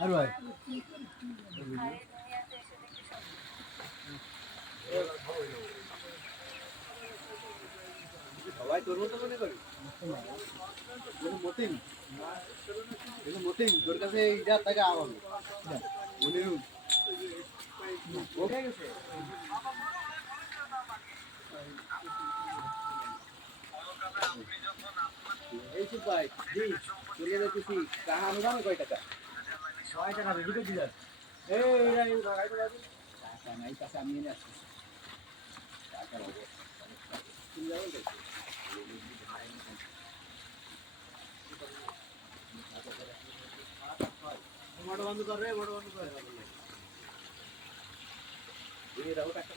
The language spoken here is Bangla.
আর ভাই সবাই তোর মতো মনে করি মতিন মতিন তোর কাছে এইটা টাকা আমার মনিরুল এই সুখ ভাই জি চলে যাচ্ছি কাহা অনুদান কয় টাকা 6 টাকা দিতে দিলা এই টাকা নাই টাকা আমি নিয়ে আসছি টাকা হবে বড় বন্ধ কর রে বড় বন্ধ কর এই রাও টাকা